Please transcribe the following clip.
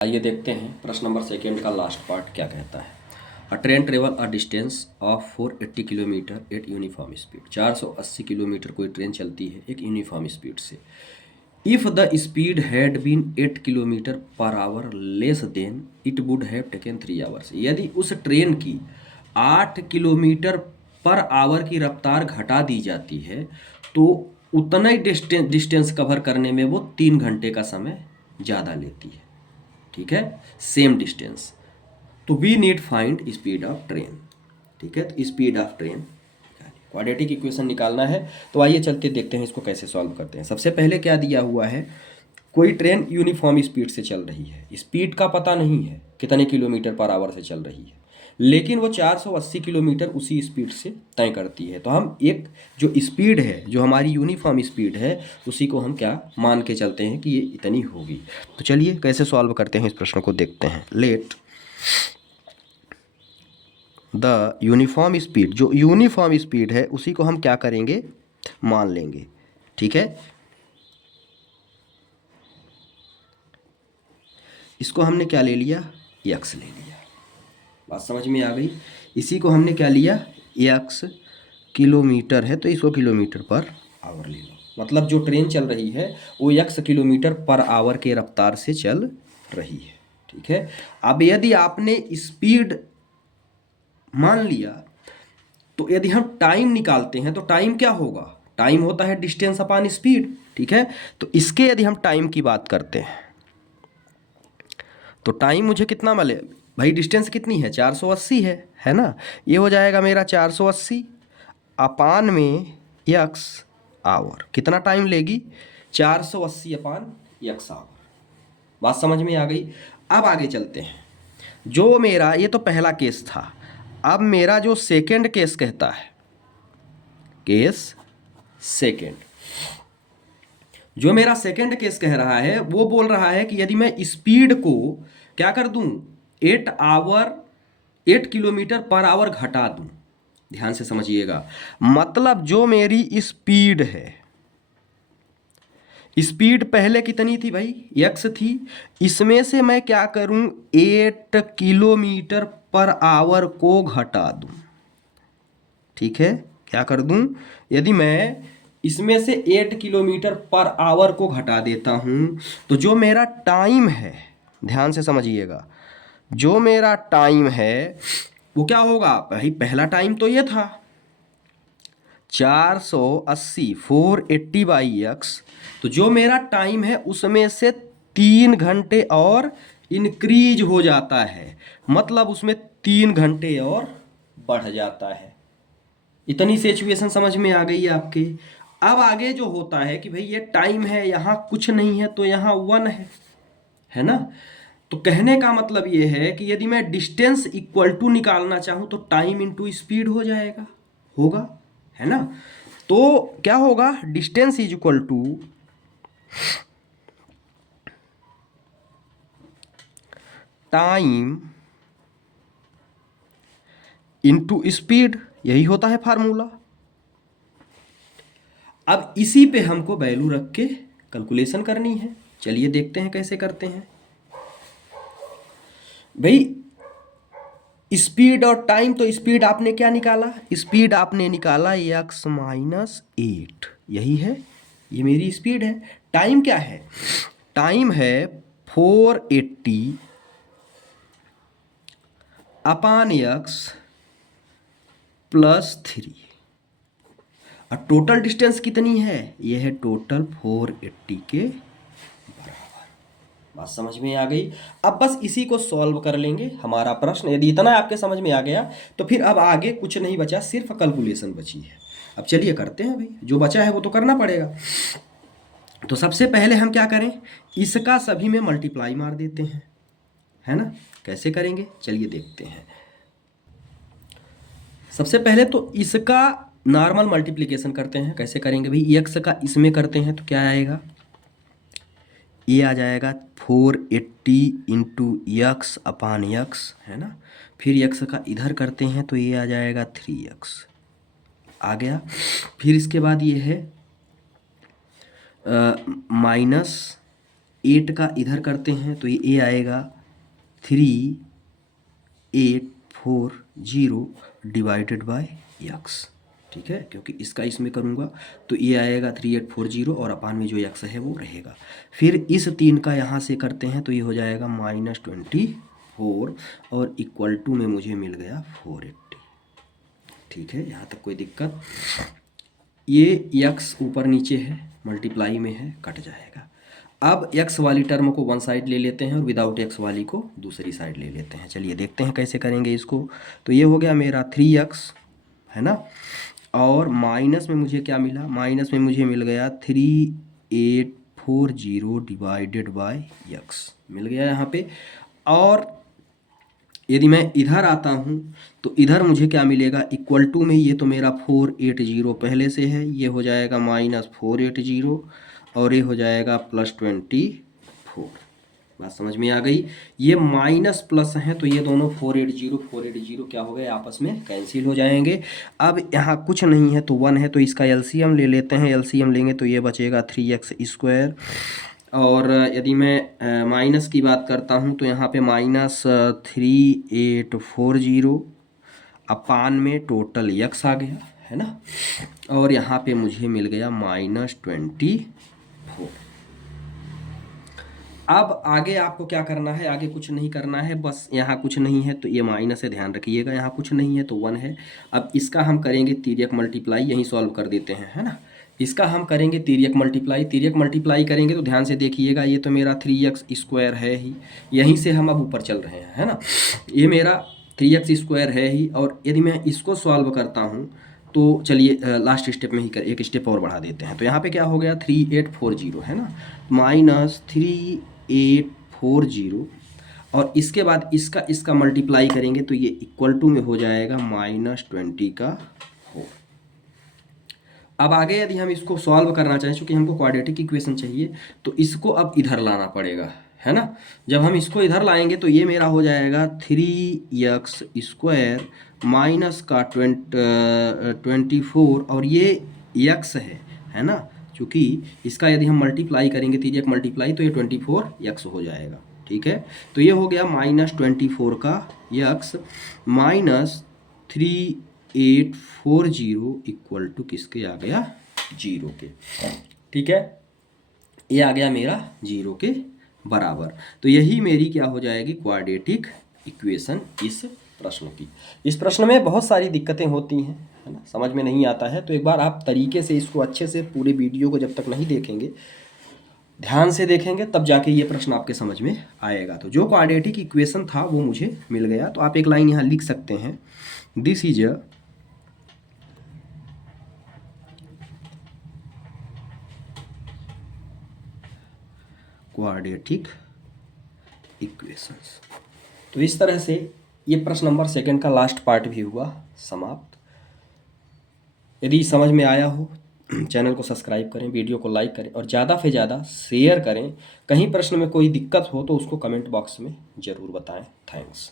आइए देखते हैं प्रश्न नंबर सेकेंड का लास्ट पार्ट क्या कहता है। A train travel a distance of 480 kilometre at uniform speed. 480 kilometre कोई ट्रेन चलती है एक यूनिफॉर्म स्पीड से। If the speed had been 8 kilometre per hour less than it would have taken 3 hours. यदि उस ट्रेन की 8 किलोमीटर पर आवर की रफ्तार घटा दी जाती है तो उतना ही डिस्टेंस कवर करने में वो 3 घंटे का समय ज़्यादा लेती है। ठीक है, सेम डिस्टेंस। तो we need find speed of train. ठीक है, तो speed of train quadratic equation निकालना है। तो आइए चलते देखते हैं इसको कैसे सॉल्व करते हैं। सबसे पहले क्या दिया हुआ है, कोई ट्रेन यूनिफॉर्म स्पीड से चल रही है। स्पीड का पता नहीं है कितने किलोमीटर पर आवर से चल रही है, लेकिन वो 480 किलोमीटर उसी स्पीड से तय करती है। तो हम एक जो स्पीड है, जो हमारी यूनिफॉर्म स्पीड है, उसी को हम क्या मान के चलते हैं कि ये इतनी होगी। तो चलिए कैसे सॉल्व करते हैं इस प्रश्न को देखते हैं। लेट द यूनिफॉर्म स्पीड, जो यूनिफॉर्म स्पीड है उसी को हम क्या करेंगे, मान लेंगे। ठीक है, इसको हमने क्या ले लिया, यक्स ले लिया। बात समझ में आ गई। इसी को हमने क्या लिया, यक्स किलोमीटर है तो इसको किलोमीटर पर आवर ले लो। मतलब जो ट्रेन चल रही है वो यक्स किलोमीटर पर आवर के रफ्तार से चल रही है। ठीक है, अब यदि आपने स्पीड मान लिया तो यदि हम टाइम निकालते हैं तो टाइम क्या होगा, टाइम होता है डिस्टेंस अपॉन स्पीड। ठीक है, तो इसके यदि हम टाइम की बात करते हैं तो टाइम मुझे कितना मिले भाई, डिस्टेंस कितनी है 480 है ना। ये हो जाएगा मेरा 480 अपान में यक्स आवर। कितना टाइम लेगी, 480 अपान यक्स आवर। बात समझ में आ गई। अब आगे चलते हैं। जो मेरा ये तो पहला केस था, अब मेरा जो सेकंड केस कहता है, केस सेकंड, जो मेरा सेकंड केस कह रहा है वो बोल रहा है कि यदि मैं स्पीड को क्या कर दूं, 8 किलोमीटर पर आवर घटा दूं। ध्यान से समझिएगा, मतलब जो मेरी स्पीड है, स्पीड पहले कितनी थी भाई, यक्स थी, इसमें से मैं क्या करूं 8 किलोमीटर पर आवर को घटा दूं। ठीक है, क्या कर दूं, यदि मैं इसमें से 8 किलोमीटर पर आवर को घटा देता हूं तो जो मेरा टाइम है, ध्यान से समझिएगा, जो मेरा टाइम है वो क्या होगा भाई, पहला टाइम तो ये था 480 480 बाई एक्स। तो जो मेरा टाइम है उसमें से 3 घंटे और इंक्रीज हो जाता है, मतलब उसमें 3 घंटे और बढ़ जाता है। इतनी सिचुएशन समझ में आ गई आपके। अब आगे जो होता है कि भाई ये टाइम है, यहाँ कुछ नहीं है तो यहाँ 1 है ना। तो कहने का मतलब ये है कि यदि मैं डिस्टेंस इक्वल टू निकालना चाहूँ तो टाइम इंटू स्पीड हो जाएगा, होगा, है ना। तो क्या होगा, distance is equal to time into speed, यही होता है फार्मूला। अब इसी पे हमको वैल्यू रख के कैलकुलेशन करनी है। चलिए देखते हैं कैसे करते हैं भाई। स्पीड और टाइम, तो स्पीड आपने क्या निकाला, स्पीड आपने निकाला x माइनस 8, यही है, ये मेरी स्पीड है। टाइम क्या है, टाइम है 480 अपान x प्लस 3। और टोटल डिस्टेंस कितनी है, ये है टोटल 480 के बराबर। बात समझ में आ गई। अब बस इसी को सॉल्व कर लेंगे हमारा प्रश्न। यदि इतना आपके समझ में आ गया तो फिर अब आगे कुछ नहीं बचा, सिर्फ कैलकुलेशन बची है। अब चलिए करते हैं भाई, जो बचा है वो तो करना पड़ेगा। तो सबसे पहले हम क्या करें, इसका सभी में मल्टीप्लाई मार देते हैं, है ना। कैसे करेंगे चलिए देखते हैं। सबसे पहले तो इसका नॉर्मल मल्टीप्लिकेशन करते हैं। कैसे करेंगे भाई, एक्स का इसमें करते हैं तो क्या आएगा, ये आ जाएगा 480 इंटू यक्स अपान यक्स, है ना। फिर यक्स का इधर करते हैं तो ये आ जाएगा 3x आ गया। फिर इसके बाद ये है माइनस 8 का इधर करते हैं तो ये आएगा 3840 डिवाइडेड बाय x, ठीक है, क्योंकि इसका इसमें करूँगा तो ये आएगा 3840 और अपान में जो x है वो रहेगा। फिर इस 3 का यहाँ से करते हैं तो ये हो जाएगा -24 और इक्वल टू में मुझे मिल गया 480, ठीक है, यहाँ तक कोई दिक्कत। ये x ऊपर नीचे है, मल्टीप्लाई में है, कट जाएगा। अब x वाली टर्म को वन साइड ले लेते हैं और विदाउट x वाली को दूसरी साइड ले लेते हैं। चलिए देखते हैं कैसे करेंगे इसको। तो ये हो गया मेरा 3x, है ना, और माइनस में मुझे क्या मिला, माइनस में मुझे मिल गया 3840 डिवाइडेड बाय x मिल गया यहाँ पे। और यदि मैं इधर आता हूँ तो इधर मुझे क्या मिलेगा, इक्वल टू में ये तो मेरा 480 पहले से है, ये हो जाएगा -480 और ये हो जाएगा +24। बात समझ में आ गई। ये माइनस प्लस हैं तो ये दोनों 480 क्या हो गए, आपस में कैंसिल हो जाएंगे। अब यहाँ कुछ नहीं है तो 1 है तो इसका एलसीएम ले लेते हैं। एलसीएम लेंगे तो ये बचेगा 3x²। और यदि मैं माइनस की बात करता हूँ तो यहाँ पे -3840 अपान में टोटल x आ गया, है ना, और यहाँ पे मुझे मिल गया -24। अब आगे आपको क्या करना है, आगे कुछ नहीं करना है, बस यहाँ कुछ नहीं है तो ये माइनस है, ध्यान रखिएगा, यहाँ कुछ नहीं है तो 1 है। अब इसका हम करेंगे तिर्यक मल्टीप्लाई, यहीं सॉल्व कर देते हैं, है ना। इसका हम करेंगे तिर्यक मल्टीप्लाई, तिर्यक मल्टीप्लाई करेंगे तो ध्यान से देखिएगा, ये तो मेरा 3x² है ही, यहीं से हम अब ऊपर चल रहे हैं, है ना। ये मेरा 3x² है ही, और यदि मैं इसको सॉल्व करता हूँ तो चलिए लास्ट स्टेप में ही एक स्टेप और बढ़ा देते हैं। तो यहाँ पे क्या हो गया, 3840, है ना, -3840 और इसके बाद इसका मल्टीप्लाई करेंगे तो ये इक्वल टू में हो जाएगा -20 हो। अब आगे यदि हम इसको सॉल्व करना चाहें, चूँकि हमको क्वाड्रेटिक इक्वेशन चाहिए तो इसको अब इधर लाना पड़ेगा, है ना। जब हम इसको इधर लाएंगे तो ये मेरा हो जाएगा 3x² माइनस का 24 और ये x है ना, चूँकि इसका यदि हम मल्टीप्लाई करेंगे तिर्यक मल्टीप्लाई तो ये 24x हो जाएगा, ठीक है। तो ये हो गया -24 का x -3840 इक्वल टू किसके आ गया, 0 के, ठीक है, ये आ गया मेरा 0 के बराबर। तो यही मेरी क्या हो जाएगी, क्वाड्रेटिक इक्वेशन इस प्रश्न की। इस प्रश्न में बहुत सारी दिक्कतें होती हैं, है ना, समझ में नहीं आता है तो एक बार आप तरीके से इसको अच्छे से पूरे वीडियो को जब तक नहीं देखेंगे, ध्यान से देखेंगे, तब जाके ये प्रश्न आपके समझ में आएगा। तो जो क्वाड्रेटिक इक्वेशन था वो मुझे मिल गया। तो आप एक लाइन यहाँ लिख सकते हैं, this is a quadratic equations. तो इस तरह से ये प्रश्न नंबर 2 का लास्ट पार्ट भी हुआ समाप्त। यदि समझ में आया हो चैनल को सब्सक्राइब करें, वीडियो को लाइक करें और ज़्यादा से ज़्यादा शेयर करें। कहीं प्रश्न में कोई दिक्कत हो तो उसको कमेंट बॉक्स में ज़रूर बताएं। थैंक्स।